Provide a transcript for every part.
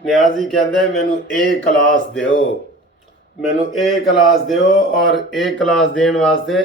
ਨਿਆਜ਼ੀ ਕਹਿੰਦਾ ਮੈਨੂੰ ਇਹ ਕਲਾਸ ਦਿਓ, ਮੈਨੂੰ ਇਹ ਕਲਾਸ ਦਿਓ ਔਰ ਇਹ ਕਲਾਸ ਦੇਣ ਵਾਸਤੇ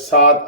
7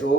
2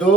2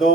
2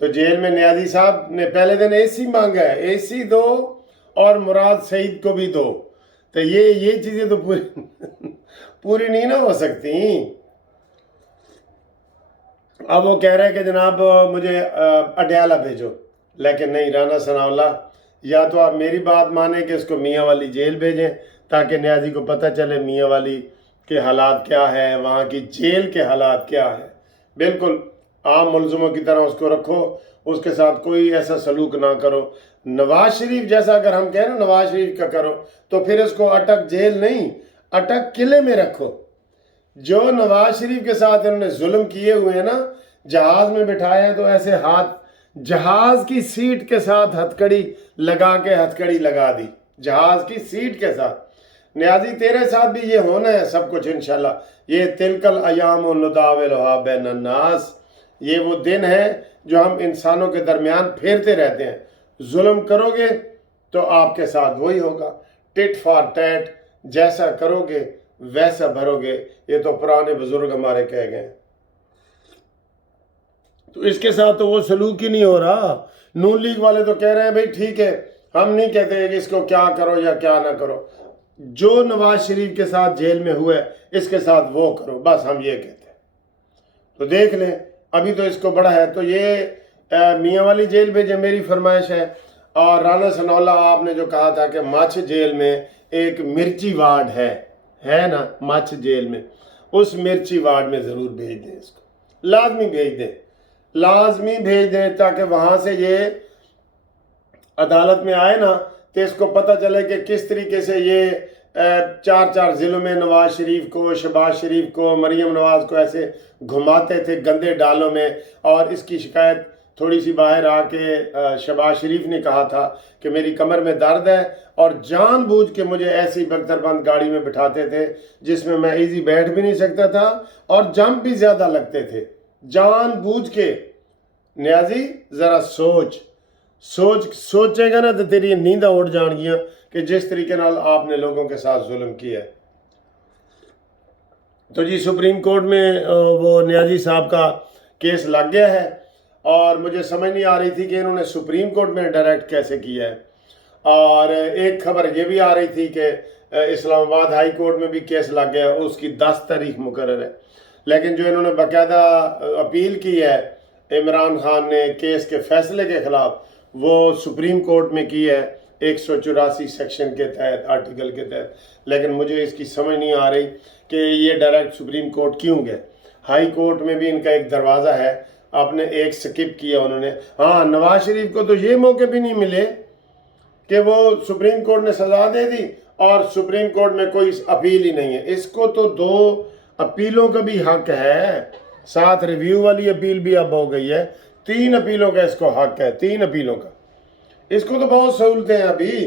تو جیل میں نیازی صاحب نے پہلے دن اے سی مانگا ہے، اے سی دو اور مراد سعید کو بھی دو، تو یہ چیزیں تو پوری نہیں نہ ہو سکتی۔ اب وہ کہہ رہے ہیں کہ جناب مجھے اڈیالہ بھیجو، لیکن نہیں رانا ثناء اللہ، یا تو آپ میری بات مانیں کہ اس کو میاں والی جیل بھیجیں تاکہ نیازی کو پتہ چلے میاں والی کے حالات کیا ہے، وہاں کی جیل کے حالات کیا ہے۔ بالکل عام ملزموں کی طرح اس کو رکھو، اس کے ساتھ کوئی ایسا سلوک نہ کرو۔ نواز شریف جیسا اگر ہم کہیں نا نواز شریف کا کرو، تو پھر اس کو اٹک جیل نہیں، اٹک قلعے میں رکھو۔ جو نواز شریف کے ساتھ انہوں نے ظلم کیے ہوئے ہیں نا، جہاز میں بٹھائے ہیں تو ایسے ہاتھ جہاز کی سیٹ کے ساتھ ہتھکڑی لگا کے ہتھکڑی لگا دی، جہاز کی سیٹ کے ساتھ۔ نیازی تیرے ساتھ بھی یہ ہونا ہے سب کچھ انشاءاللہ۔ یہ تلکل ایام نداولھا بین الناس، یہ وہ دن ہے جو ہم انسانوں کے درمیان پھیرتے رہتے ہیں۔ ظلم کرو گے تو آپ کے ساتھ وہی ہوگا، ٹٹ فار ٹیٹ، جیسا کرو گے ویسا بھرو گے، یہ تو پرانے بزرگ ہمارے کہہ گئے۔ تو اس کے ساتھ تو وہ سلوک ہی نہیں ہو رہا۔ نون لیگ والے تو کہہ رہے ہیں بھئی ٹھیک ہے، ہم نہیں کہتے کہ اس کو کیا کرو یا کیا نہ کرو، جو نواز شریف کے ساتھ جیل میں ہوئے اس کے ساتھ وہ کرو، بس ہم یہ کہتے ہیں۔ تو دیکھ لیں، ابھی تو اس کو بڑا ہے، تو یہ میاں والی جیل بھیجے میری فرمائش ہے۔ اور رانا ثناء اللہ آپ نے جو کہا تھا کہ مچھ جیل میں ایک مرچی وارڈ ہے نا مچھ جیل میں، اس مرچی وارڈ میں ضرور بھیج دیں، اس کو لازمی بھیج دیں، لازمی بھیج دیں، تاکہ وہاں سے یہ عدالت میں آئے نا تو اس کو پتہ چلے کہ کس طریقے سے یہ چار ضلعوں میں نواز شریف کو، شہباز شریف کو، مریم نواز کو ایسے گھماتے تھے گندے ڈالوں میں۔ اور اس کی شکایت تھوڑی سی باہر آ کے شہباز شریف نے کہا تھا کہ میری کمر میں درد ہے، اور جان بوجھ کے مجھے ایسی بختر بند گاڑی میں بٹھاتے تھے جس میں میں ایزی بیٹھ بھی نہیں سکتا تھا اور جمپ بھی زیادہ لگتے تھے، جان بوجھ کے۔ نیازی ذرا سوچے گا نا تو تیری نیندہ اٹھ جان گیا کہ جس طریقے نال آپ نے لوگوں کے ساتھ ظلم کیا ہے۔ تو جی سپریم کورٹ میں وہ نیازی صاحب کا کیس لگ گیا ہے، اور مجھے سمجھ نہیں آ رہی تھی کہ انہوں نے سپریم کورٹ میں ڈائریکٹ کیسے کیا ہے۔ اور ایک خبر یہ بھی آ رہی تھی کہ اسلام آباد ہائی کورٹ میں بھی کیس لگ گیا، اس کی 10 تاریخ مقرر ہے، لیکن جو انہوں نے باقاعدہ اپیل کی ہے عمران خان نے کیس کے فیصلے کے خلاف، وہ سپریم کورٹ میں کی ہے 184 سیکشن کے تحت، آرٹیکل کے تحت۔ لیکن مجھے اس کی سمجھ نہیں آ رہی کہ یہ ڈائریکٹ سپریم کورٹ کیوں گئے۔ ہائی کورٹ میں بھی ان کا ایک دروازہ ہے، آپ نے ایک سکپ کیا انہوں نے۔ ہاں نواز شریف کو تو یہ موقع بھی نہیں ملے کہ وہ سپریم کورٹ نے سزا دے دی اور سپریم کورٹ میں کوئی اپیل ہی نہیں ہے۔ اس کو تو 2 اپیلوں کا بھی حق ہے، ساتھ ریویو والی اپیل بھی اب ہو گئی ہے، 3 اپیلوں کا اس کو حق ہے، 3 اپیلوں کا۔ اس کو تو بہت سہولتیں ہیں ابھی۔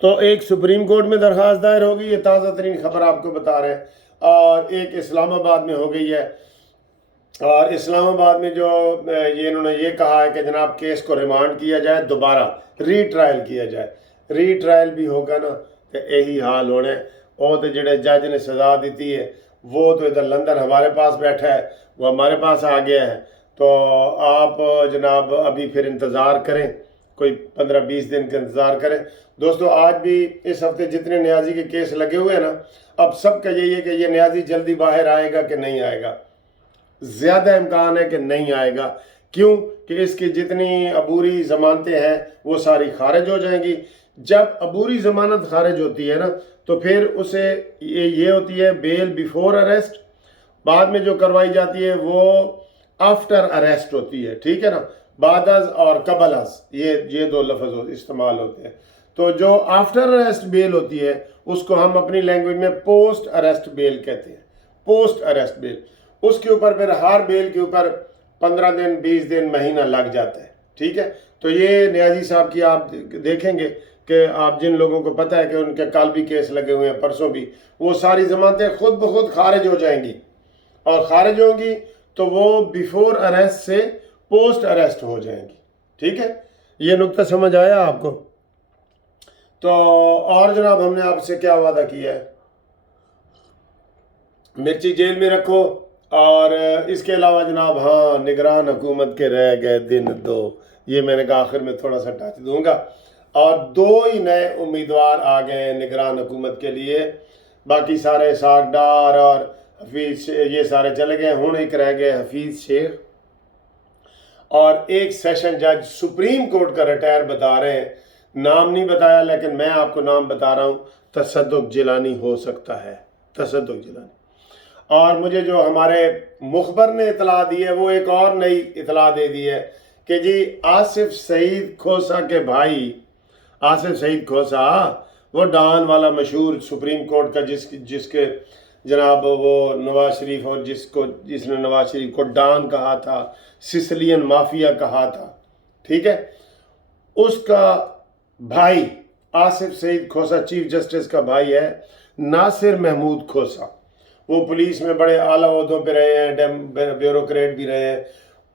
تو ایک سپریم کورٹ میں درخواست دائر ہوگی، یہ تازہ ترین خبر آپ کو بتا رہے ہیں، اور ایک اسلام آباد میں ہو گئی ہے۔ اور اسلام آباد میں جو یہ انہوں نے یہ کہا ہے کہ جناب کیس کو ریمانڈ کیا جائے، دوبارہ ری ٹرائل کیا جائے۔ ری ٹرائل بھی ہوگا نا تو یہی حال ہونا ہے۔ وہ تو جڑے جج نے سزا دیتی ہے وہ تو ادھر لندن ہمارے پاس بیٹھا ہے، وہ ہمارے پاس آ گیا ہے۔ تو آپ جناب ابھی پھر انتظار کریں، کوئی 15-20 دن کا انتظار کریں۔ دوستو آج بھی اس ہفتے جتنے نیازی کے کیس لگے ہوئے ہیں نا، اب سب کا یہی ہے کہ یہ نیازی جلدی باہر آئے گا کہ نہیں آئے گا۔ زیادہ امکان ہے کہ نہیں آئے گا، کیوں کہ اس کی جتنی عبوری ضمانتیں ہیں وہ ساری خارج ہو جائیں گی۔ جب عبوری ضمانت خارج ہوتی ہے نا تو پھر اسے یہ ہوتی ہے بیل بیفور اریسٹ، بعد میں جو کروائی جاتی ہے وہ آفٹر اریسٹ ہوتی ہے، ٹھیک ہے نا، بعد از اور قبل از، یہ 2 لفظ استعمال ہوتے ہیں۔ تو جو آفٹر اریسٹ بیل ہوتی ہے اس کو ہم اپنی لینگویج میں پوسٹ اریسٹ بیل کہتے ہیں، پوسٹ اریسٹ بیل۔ اس کے اوپر پھر ہر بیل کے اوپر 15 دن 20 دن مہینہ لگ جاتا ہے، ٹھیک ہے۔ تو یہ نیازی صاحب کی آپ دیکھیں گے کہ آپ جن لوگوں کو پتہ ہے کہ ان کے کل بھی کیس لگے ہوئے ہیں، پرسوں بھی، وہ ساری ضمانتیں خود بخود خارج ہو جائیں گی، اور خارج ہوں گی تو وہ بیفور اریسٹ سے پوسٹ اریسٹ ہو جائیں گی، ٹھیک ہے۔ یہ نقطہ سمجھ آیا آپ کو؟ تو اور جناب ہم نے آپ سے کیا وعدہ کیا ہے؟ مرچی جیل میں رکھو اور اس کے علاوہ جناب ہاں نگران حکومت کے رہ گئے دن 2، یہ میں نے کہا آخر میں تھوڑا سا ٹچ دوں گا، اور 2 ہی نئے امیدوار آ گئے ہیں نگران حکومت کے لیے، باقی سارے اسحاق ڈار اور حفیظ یہ سارے چلے گئے، ہوں ایک رہ گئے حفیظ شیخ، اور ایک سیشن جج سپریم کورٹ کا ریٹائر بتا رہے ہیں، نام نہیں بتایا لیکن میں آپ کو نام بتا رہا ہوں، تصدق جیلانی ہو سکتا ہے، تصدق جیلانی۔ اور مجھے جو ہمارے مخبر نے اطلاع دی ہے وہ ایک اور نئی اطلاع دے دی ہے کہ جی آصف سعید کھوسا کے بھائی، آصف سعید کھوسا وہ ڈان والا مشہور سپریم کورٹ کا جس کے جناب وہ نواز شریف اور جس نے نواز شریف کو ڈان کہا تھا، سسلین مافیا کہا تھا، ٹھیک ہے، اس کا بھائی آصف سعید کھوسا چیف جسٹس کا بھائی ہے ناصر محمود کھوسا، وہ پولیس میں بڑے اعلیٰ عہدوں پہ رہے ہیں، بیوروکریٹ بھی رہے ہیں،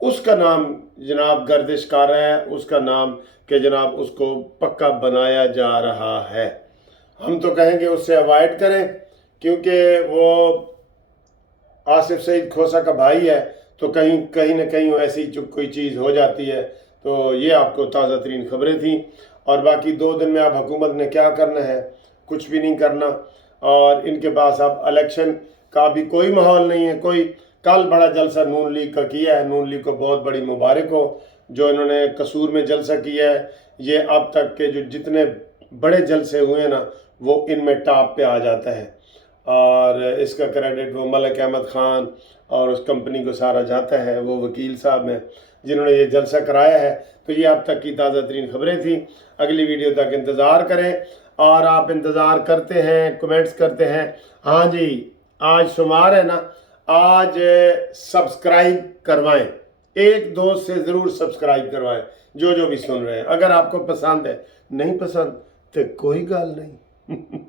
اس کا نام جناب گردش کر رہا ہے، اس کا نام کہ جناب اس کو پکا بنایا جا رہا ہے۔ ہم تو کہیں گے اس سے اوائڈ کریں، کیونکہ وہ آصف سعید کھوسا کا بھائی ہے تو کہیں نہ کہیں ایسی کوئی چیز ہو جاتی ہے۔ تو یہ آپ کو تازہ ترین خبریں تھیں، اور باقی 2 دن میں اب حکومت نے کیا کرنا ہے، کچھ بھی نہیں کرنا، اور ان کے پاس اب الیکشن کا بھی کوئی ماحول نہیں ہے۔ کوئی کل بڑا جلسہ نون لیگ کا کیا ہے، نون لیگ کو بہت بڑی مبارک ہو جو انہوں نے قصور میں جلسہ کیا ہے، یہ اب تک کے جو جتنے بڑے جلسے ہوئے ہیں نا وہ ان میں ٹاپ پہ آ جاتا ہے، اور اس کا کریڈٹ وہ ملک احمد خان اور اس کمپنی کو سارا جاتا ہے، وہ وکیل صاحب ہیں جنہوں نے یہ جلسہ کرایا ہے۔ تو یہ اب تک کی تازہ ترین خبریں تھیں، اگلی ویڈیو تک انتظار کریں، اور آپ انتظار کرتے ہیں، کمنٹس کرتے ہیں، ہاں جی آج شمار ہے نا، آج سبسکرائب کروائیں، ایک دوست سے ضرور سبسکرائب کروائیں جو بھی سن رہے ہیں، اگر آپ کو پسند ہے، نہیں پسند تو کوئی گال نہیں